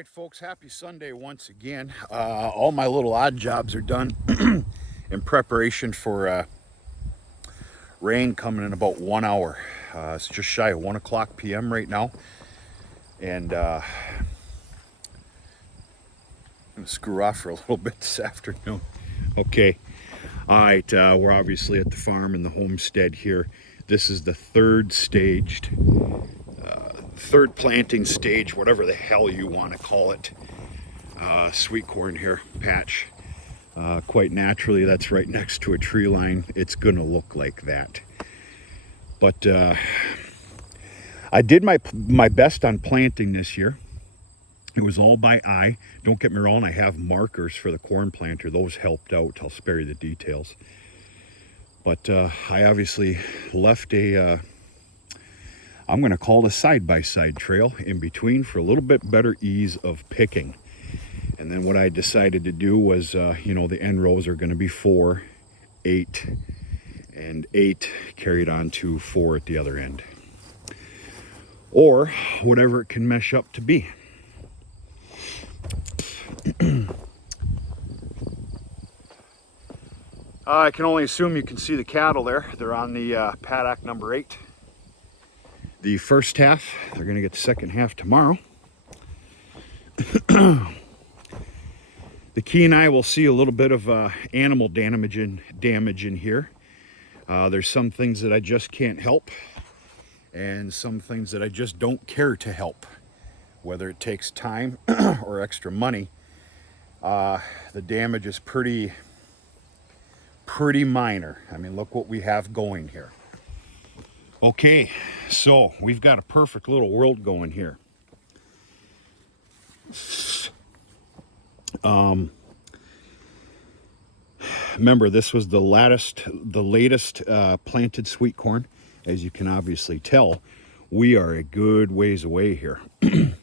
right, folks, happy Sunday once again. All my little odd jobs are done in preparation for rain coming in about 1 hour. It's just shy of 1 o'clock p.m. right now. And I'm going to screw off for a little bit this afternoon. Okay. All right, we're obviously at the farm in the homestead here. This is the third planting stage, whatever the hell you want to call it. Sweet corn here, patch. Quite naturally, that's right next to a tree line. It's gonna look like that. But I did my best on planting this year. It was all by eye. Don't get me wrong, I have markers for the corn planter. Those helped out. I'll spare you the details. But I obviously left I'm gonna call it a side-by-side trail in between for a little bit better ease of picking. And then what I decided to do was, the end rows are going to be 4, 8, and 8 carried on to 4 at the other end. Or whatever it can mesh up to be. I can only assume you can see the cattle there. They're on the paddock number 8. The first half, they're going to get the second half tomorrow. The key and I will see a little bit of animal damage in here. There's some things that I just can't help, and some things that I just don't care to help. Whether it takes time or extra money, the damage is pretty minor. I mean, look what we have going here. Okay, so we've got a perfect little world going here. Remember, this was the latest planted sweet corn. As you can obviously tell, we are a good ways away here. That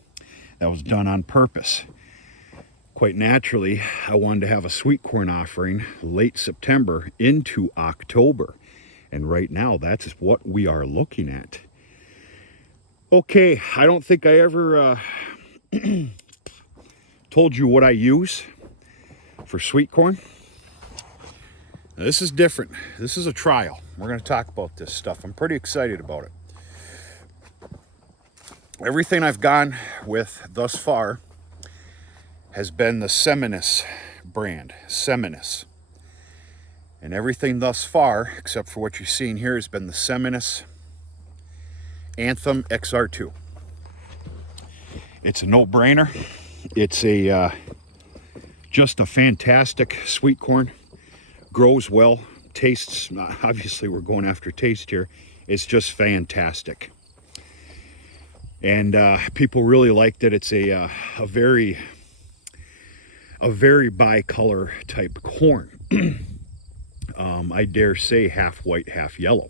was done on purpose. Quite naturally, I wanted to have a sweet corn offering late September into October. And right now, that's what we are looking at. Okay, I don't think I ever told you what I use for sweet corn. Now, this is different. This is a trial. We're going to talk about this stuff. I'm pretty excited about it. Everything I've gone with thus far has been the Seminis brand, Seminis. And everything thus far, except for what you're seeing here, has been the Seminis Anthem XR2. It's a no-brainer. It's just a fantastic sweet corn. Grows well, tastes, obviously we're going after taste here. It's just fantastic. And people really liked it. It's a very bicolor type corn. I dare say half white, half yellow.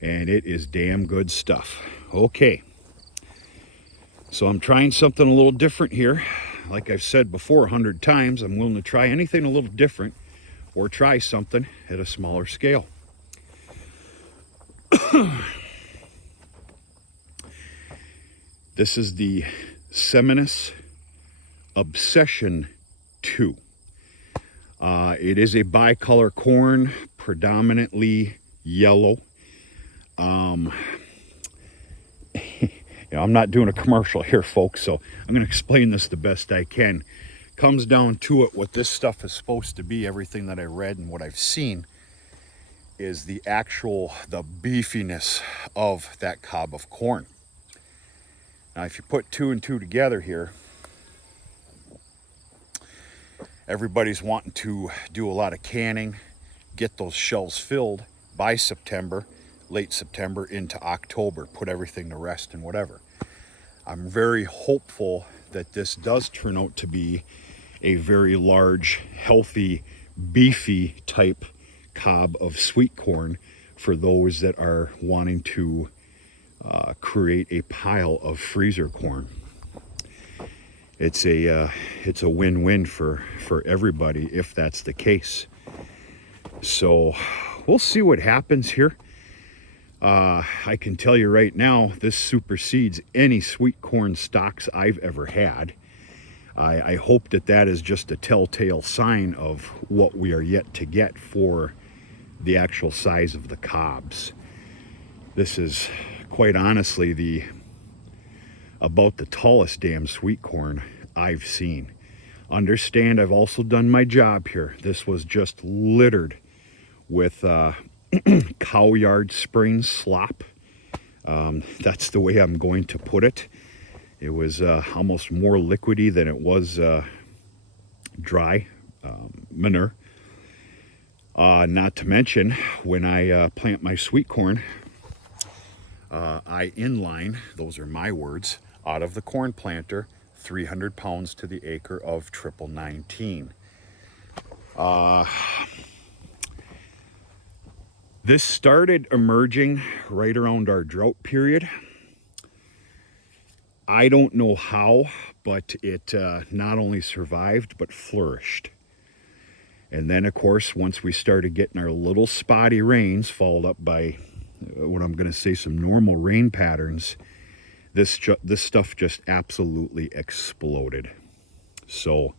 And it is damn good stuff. Okay. So I'm trying something a little different here. Like I've said before 100 times, I'm willing to try anything a little different or try something at a smaller scale. This is the Seminis Obsession 2. It is a bicolor corn, predominantly yellow. I'm not doing a commercial here, folks, so I'm going to explain this the best I can. Comes down to it, what this stuff is supposed to be, everything that I read and what I've seen, is the beefiness of that cob of corn. Now, if you put 2 and 2 together here, everybody's wanting to do a lot of canning, get those shells filled by September, late September into October, put everything to rest and whatever. I'm very hopeful that this does turn out to be a very large, healthy, beefy type cob of sweet corn for those that are wanting to create a pile of freezer corn. It's a win-win for everybody if that's the case. So we'll see what happens here. I can tell you right now, this supersedes any sweet corn stocks I've ever had. I hope that that is just a telltale sign of what we are yet to get for the actual size of the cobs. This is quite honestly about the tallest damn sweet corn I've seen. Understand, I've also done my job here. This was just littered with cow yard spring slop. That's the way I'm going to put it. It was almost more liquidy than it was dry manure. Not to mention, when I plant my sweet corn, I inline, those are my words, out of the corn planter, 300 pounds to the acre of triple 19. This started emerging right around our drought period. I don't know how, but it not only survived, but flourished. And then, of course, once we started getting our little spotty rains, followed up by what I'm going to say some normal rain patterns, this stuff just absolutely exploded. So,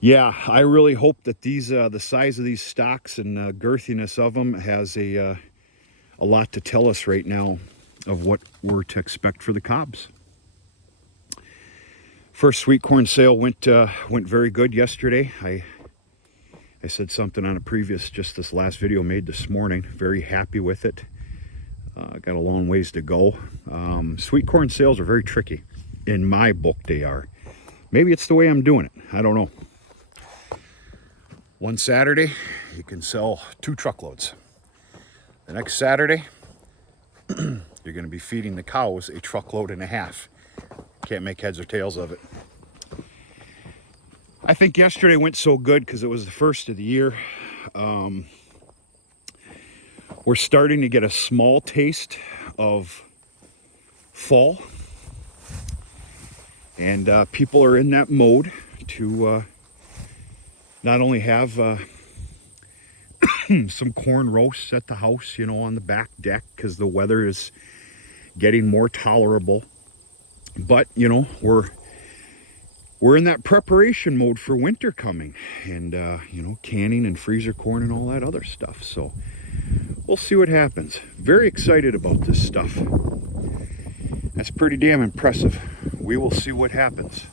yeah, I really hope that these the size of these stalks and girthiness of them has a lot to tell us right now of what we're to expect for the cobs. First sweet corn sale went very good yesterday. I said something on a previous, just this last video made this morning. Very happy with it. Got a long ways to go. Sweet corn sales are very tricky. In my book, they are. Maybe it's the way I'm doing it. I don't know. One Saturday, you can sell 2 truckloads. The next Saturday, you're going to be feeding the cows a truckload and a half. Can't make heads or tails of it. I think yesterday went so good because it was the first of the year. We're starting to get a small taste of fall. And people are in that mode to not only have some corn roasts at the house, you know, on the back deck because the weather is getting more tolerable. But, you know, we're in that preparation mode for winter coming and, you know, canning and freezer corn and all that other stuff. So we'll see what happens. Very excited about this stuff. That's pretty damn impressive. We will see what happens.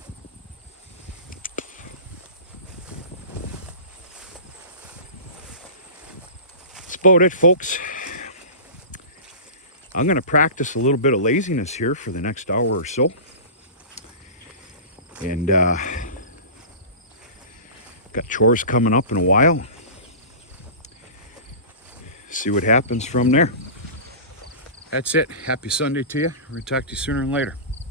That's about it, folks. I'm going to practice a little bit of laziness here for the next hour or so. And got chores coming up in a while. See what happens from there. That's it. Happy Sunday to you. We're going to talk to you sooner and later.